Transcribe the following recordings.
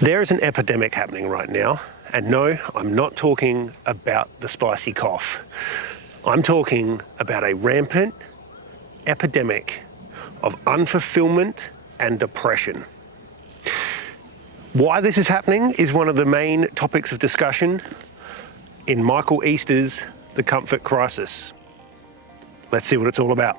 There is an epidemic happening right now, and no, I'm not talking about the spicy cough. I'm talking about a rampant epidemic of unfulfillment and depression. Why this is happening is one of the main topics of discussion in Michael Easter's The Comfort Crisis. Let's see what it's all about.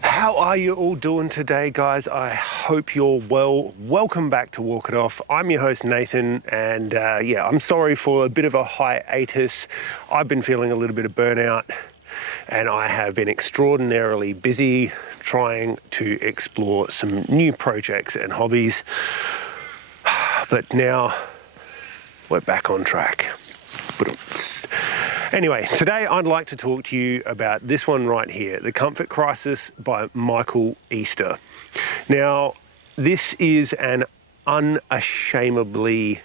How are you all doing today, guys? I hope you're well. Welcome back to Walk It Off. I'm your host, Nathan, and I'm sorry for a bit of a hiatus. I've been feeling a little bit of burnout, and I have been extraordinarily busy trying to explore some new projects and hobbies. But now we're back on track. Anyway, today I'd like to talk to you about this one right here, The Comfort Crisis by Michael Easter. Now, this is an unashamedly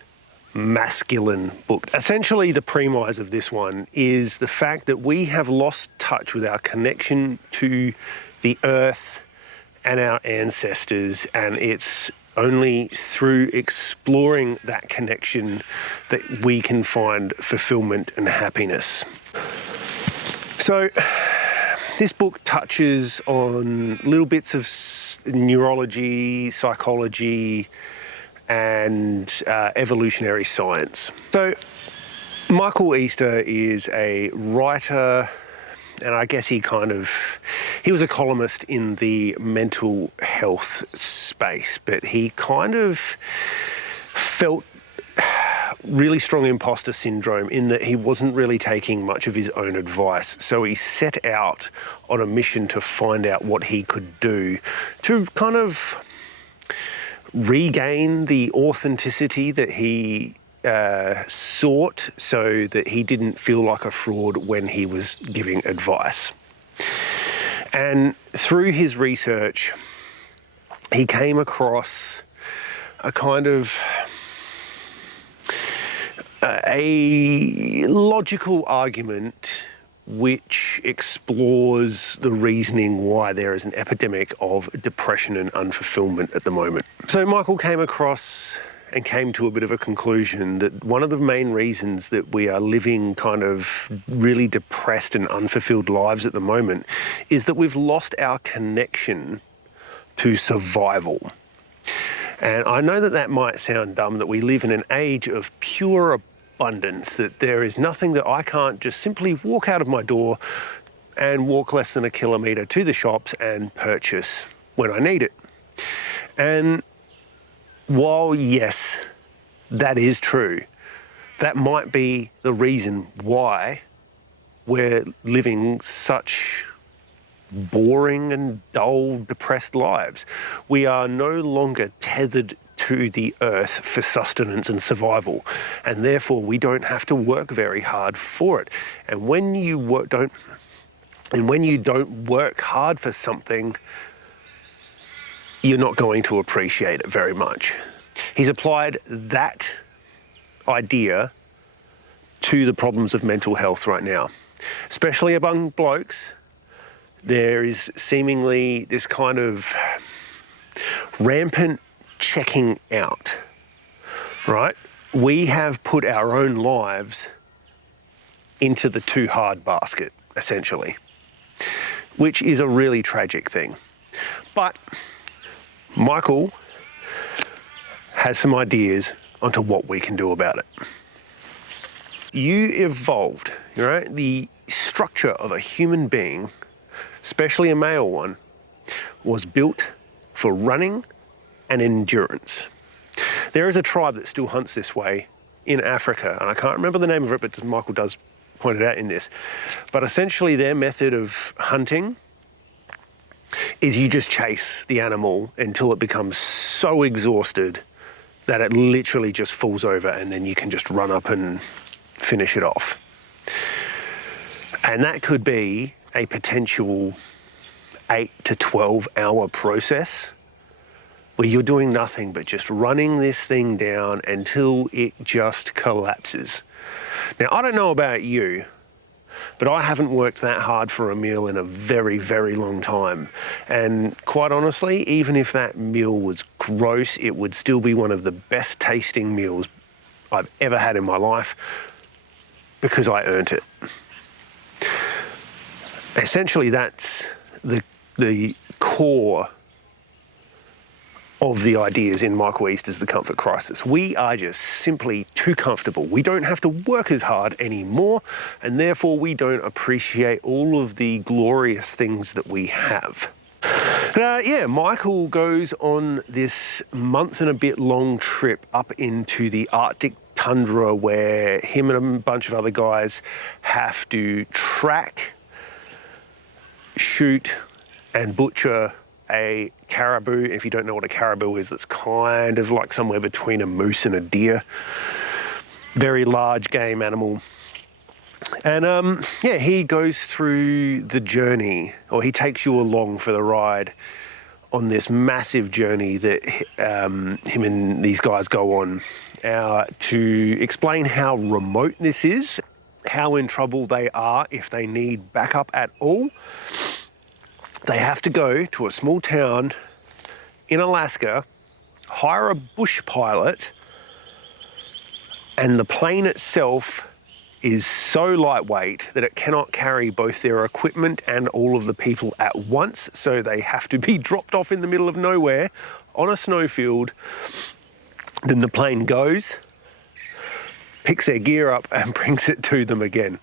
masculine book. Essentially, the premise of this one is the fact that we have lost touch with our connection to the earth and our ancestors, and it's only through exploring that connection that we can find fulfillment and happiness. So this book touches on little bits of neurology, psychology, and evolutionary science. So Michael Easter is a writer, and I guess he was a columnist in the mental health space, but he kind of felt really strong imposter syndrome in that he wasn't really taking much of his own advice. So he set out on a mission to find out what he could do to kind of regain the authenticity that he sought, so that he didn't feel like a fraud when he was giving advice. And through his research, he came across a kind of a logical argument which explores the reasoning why there is an epidemic of depression and unfulfillment at the moment. So Michael came across and came to a bit of a conclusion that one of the main reasons that we are living kind of really depressed and unfulfilled lives at the moment is that we've lost our connection to survival. And I know that that might sound dumb, that we live in an age of pure abundance, that there is nothing that I can't just simply walk out of my door and walk less than a kilometre to the shops and purchase when I need it. And while, yes, that is true, that might be the reason why we're living such boring and dull, depressed lives. We are no longer tethered to the earth for sustenance and survival, and therefore we don't have to work very hard for it. And when you don't work hard for something, you're not going to appreciate it very much. He's applied that idea to the problems of mental health right now, especially among blokes. There is seemingly this kind of rampant checking out, right? We have put our own lives into the too hard basket, essentially, which is a really tragic thing. But Michael has some ideas onto what we can do about it. You evolved, right? The structure of a human being, especially a male one, was built for running and endurance. There is a tribe that still hunts this way in Africa, and I can't remember the name of it, but Michael does point it out in this. But essentially their method of hunting is you just chase the animal until it becomes so exhausted that it literally just falls over, and then you can just run up and finish it off. And that could be a potential 8 to 12 hour process where you're doing nothing but just running this thing down until it just collapses. Now, I don't know about you, but I haven't worked that hard for a meal in a very, very long time. And quite honestly, even if that meal was gross, it would still be one of the best tasting meals I've ever had in my life because I earned it. Essentially, that's the core of the ideas in Michael Easter's The Comfort Crisis. We are just simply too comfortable. We don't have to work as hard anymore, and therefore we don't appreciate all of the glorious things that we have. Michael goes on this month and a bit long trip up into the Arctic tundra where him and a bunch of other guys have to track, shoot, and butcher a caribou. If you don't know what a caribou is, it's kind of like somewhere between a moose and a deer. Very large game animal. And he goes through the journey, or he takes you along for the ride on this massive journey that him and these guys go on to explain how remote this is, how in trouble they are if they need backup at all. They have to go to a small town in Alaska, hire a bush pilot, and the plane itself is so lightweight that it cannot carry both their equipment and all of the people at once, so they have to be dropped off in the middle of nowhere on a snowfield. Then the plane goes, picks their gear up and brings it to them again.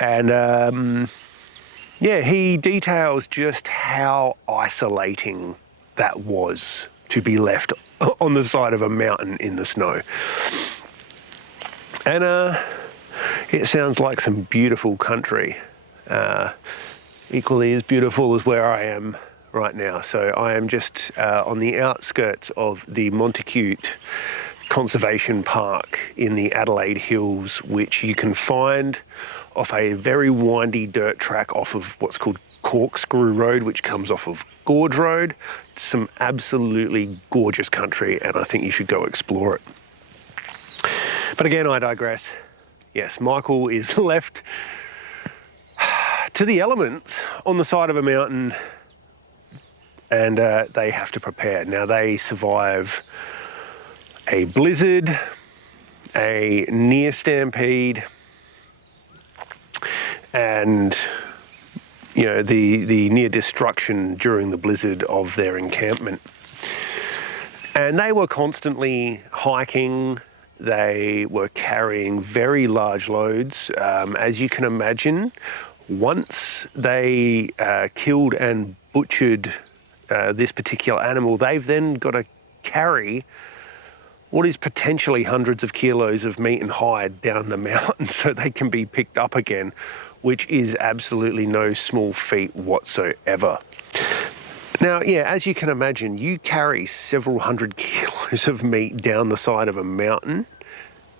And he details just how isolating that was to be left on the side of a mountain in the snow. And it sounds like some beautiful country, equally as beautiful as where I am right now. So I am just on the outskirts of the Montacute Conservation Park in the Adelaide Hills, which you can find off a very windy dirt track off of what's called Corkscrew Road, which comes off of Gorge Road. It's some absolutely gorgeous country, and I think you should go explore it. But again, I digress. Yes, Michael is left to the elements on the side of a mountain, and they have to prepare. Now, they survive a blizzard, a near stampede, and the near destruction during the blizzard of their encampment. And they were constantly hiking. They were carrying very large loads. As you can imagine, once they killed and butchered this particular animal, they've then got to carry what is potentially hundreds of kilos of meat and hide down the mountain so they can be picked up again, which is absolutely no small feat whatsoever. Now, as you can imagine, you carry several hundred kilos of meat down the side of a mountain.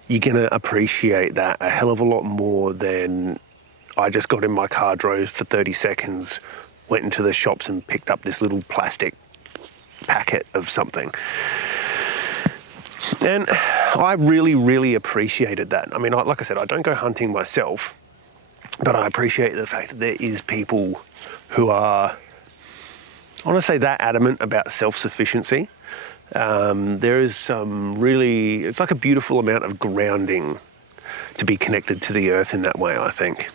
You're going to appreciate that a hell of a lot more than I just got in my car, drove for 30 seconds, went into the shops and picked up this little plastic packet of something. And I really, really appreciated that. I mean, like I said, I don't go hunting myself, but I appreciate the fact that there is people who are, I want to say, that adamant about self-sufficiency. There is some really, it's like a beautiful amount of grounding to be connected to the earth in that way, I think.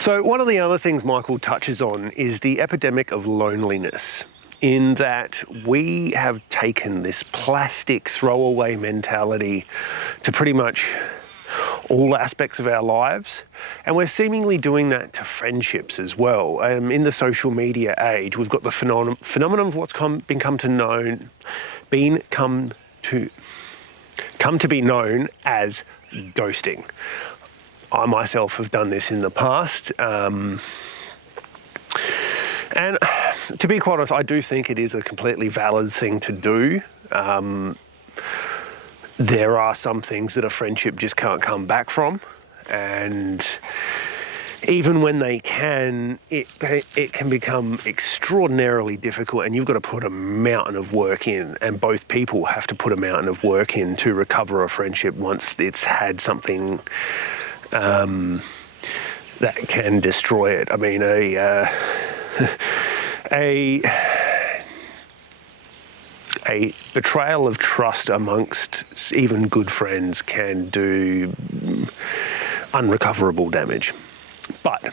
So one of the other things Michael touches on is the epidemic of loneliness, in that we have taken this plastic throwaway mentality to pretty much all aspects of our lives, and we're seemingly doing that to friendships as well. In the social media age, we've got the phenomenon of what's come to be known as ghosting. I myself have done this in the past, and to be quite honest, I do think it is a completely valid thing to do. There are some things that a friendship just can't come back from, and even when they can, it can become extraordinarily difficult, and you've got to put a mountain of work in, and both people have to put a mountain of work in to recover a friendship once it's had something that can destroy it. I mean, a betrayal of trust amongst even good friends can do unrecoverable damage. But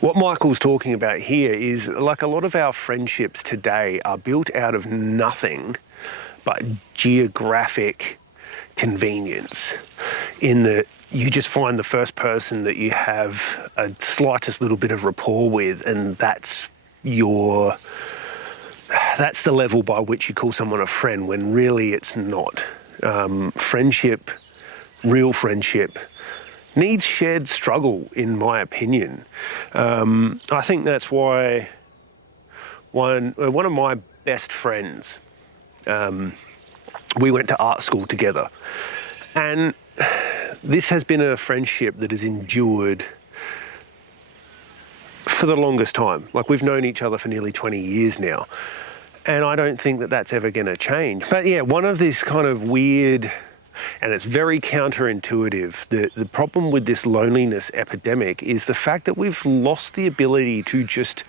what Michael's talking about here is, like, a lot of our friendships today are built out of nothing but geographic convenience, in that you just find the first person that you have a slightest little bit of rapport with, and that's the level by which you call someone a friend, when really it's not. Friendship, real friendship, needs shared struggle, in my opinion. I think that's why one of my best friends, we went to art school together, and this has been a friendship that has endured for the longest time. Like, we've known each other for nearly 20 years now, and I don't think that that's ever going to change. But yeah, one of this kind of weird, and it's very counterintuitive, the problem with this loneliness epidemic is the fact that we've lost the ability to just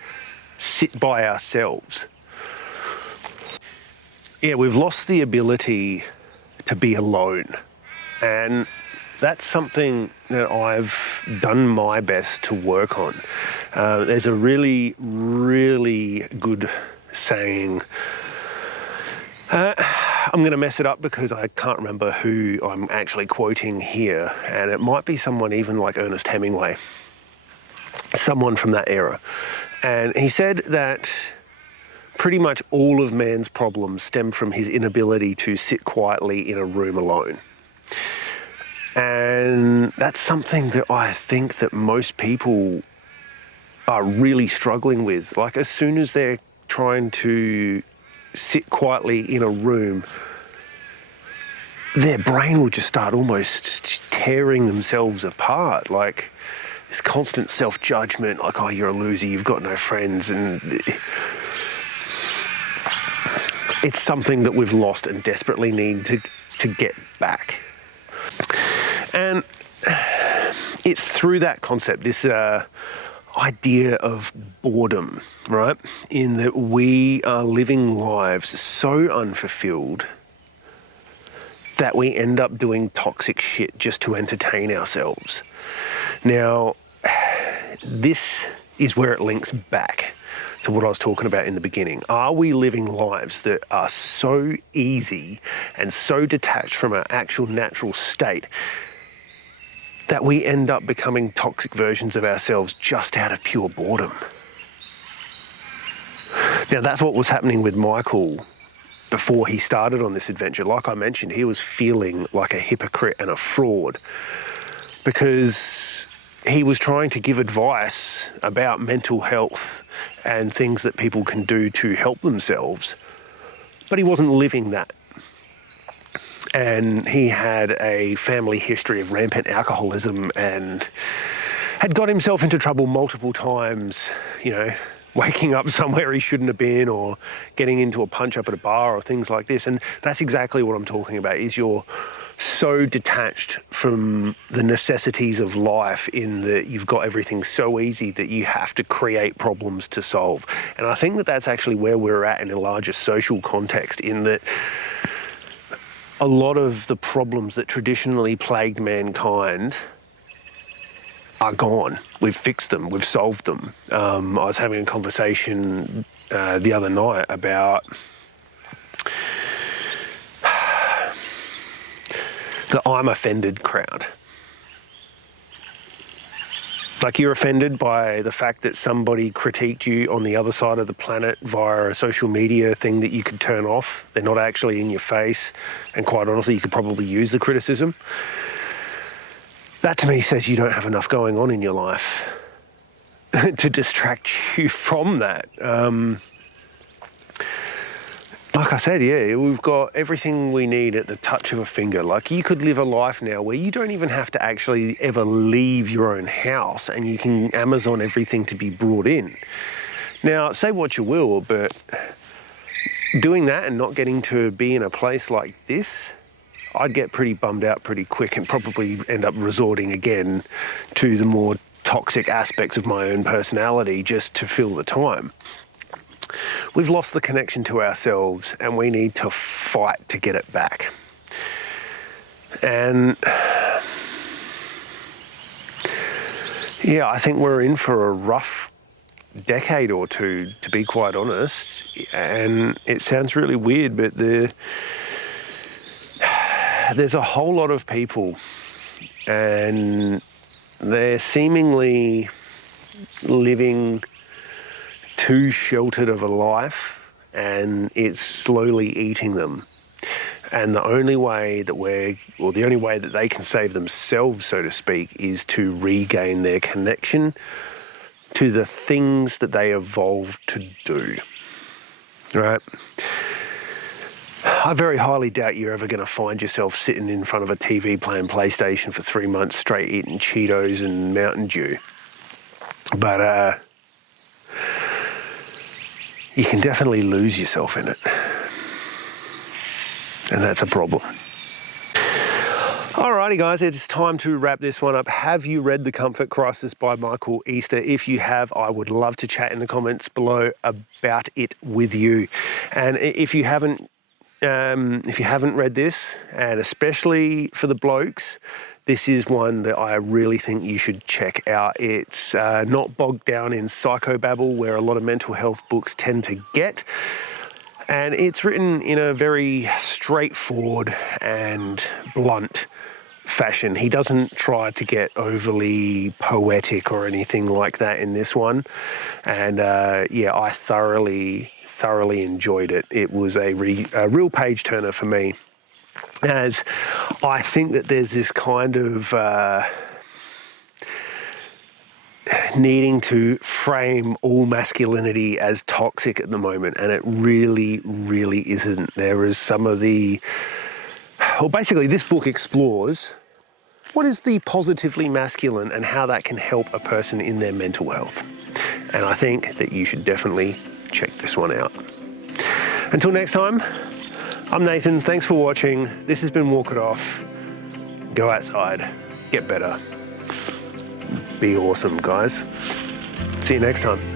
sit by ourselves. Yeah, we've lost the ability to be alone. And that's something that I've done my best to work on. There's a really, really good saying. I'm going to mess it up because I can't remember who I'm actually quoting here, and it might be someone even like Ernest Hemingway, someone from that era. And he said that pretty much all of man's problems stem from his inability to sit quietly in a room alone. And that's something that I think that most people are really struggling with. Like, as soon as they're trying to sit quietly in a room, their brain will just start almost tearing themselves apart. Like, this constant self-judgment, like, oh, you're a loser, you've got no friends. And it's something that we've lost and desperately need to get back. And it's through that concept, this idea of boredom, right? In that we are living lives so unfulfilled that we end up doing toxic shit just to entertain ourselves. Now, this is where it links back to what I was talking about in the beginning. Are we living lives that are so easy and so detached from our actual natural state that we end up becoming toxic versions of ourselves just out of pure boredom? Now, that's what was happening with Michael before he started on this adventure. Like I mentioned, he was feeling like a hypocrite and a fraud because he was trying to give advice about mental health and things that people can do to help themselves, but he wasn't living that. And he had a family history of rampant alcoholism and had got himself into trouble multiple times, you know, waking up somewhere he shouldn't have been, or getting into a punch up at a bar, or things like this. And that's exactly what I'm talking about, is you're so detached from the necessities of life in that you've got everything so easy that you have to create problems to solve. And I think that that's actually where we're at in a larger social context, in that a lot of the problems that traditionally plagued mankind are gone. We've fixed them, we've solved them. I was having a conversation the other night about the I'm offended crowd. Like, you're offended by the fact that somebody critiqued you on the other side of the planet via a social media thing that you could turn off. They're not actually in your face, and quite honestly, you could probably use the criticism. That to me says you don't have enough going on in your life to distract you from that. Like I said, yeah, we've got everything we need at the touch of a finger. Like, you could live a life now where you don't even have to actually ever leave your own house, and you can Amazon everything to be brought in. Now, say what you will, but doing that and not getting to be in a place like this, I'd get pretty bummed out pretty quick and probably end up resorting again to the more toxic aspects of my own personality just to fill the time. We've lost the connection to ourselves, and we need to fight to get it back. And yeah, I think we're in for a rough decade or two, to be quite honest. And it sounds really weird, but there's a whole lot of people, and they're seemingly living too sheltered of a life, and it's slowly eating them. And the only way that the only way that they can save themselves, so to speak, is to regain their connection to the things that they evolved to do, right? I very highly doubt you're ever going to find yourself sitting in front of a TV playing PlayStation for 3 months straight, eating Cheetos and Mountain Dew. But you can definitely lose yourself in it. And that's a problem. Alrighty guys, it's time to wrap this one up. Have you read The Comfort Crisis by Michael Easter? If you have, I would love to chat in the comments below about it with you. And if you haven't read this, and especially for the blokes, this is one that I really think you should check out. It's not bogged down in psychobabble where a lot of mental health books tend to get. And it's written in a very straightforward and blunt fashion. He doesn't try to get overly poetic or anything like that in this one. And yeah, I thoroughly enjoyed it. It was a real page turner for me, as I think that there's this kind of needing to frame all masculinity as toxic at the moment, and it really isn't. There is some of basically this book explores what is the positively masculine and how that can help a person in their mental health. And I think that you should definitely check this one out. Until next time, I'm Nathan. Thanks for watching. This has been Walk It Off. Go outside, get better, be awesome, guys. See you next time.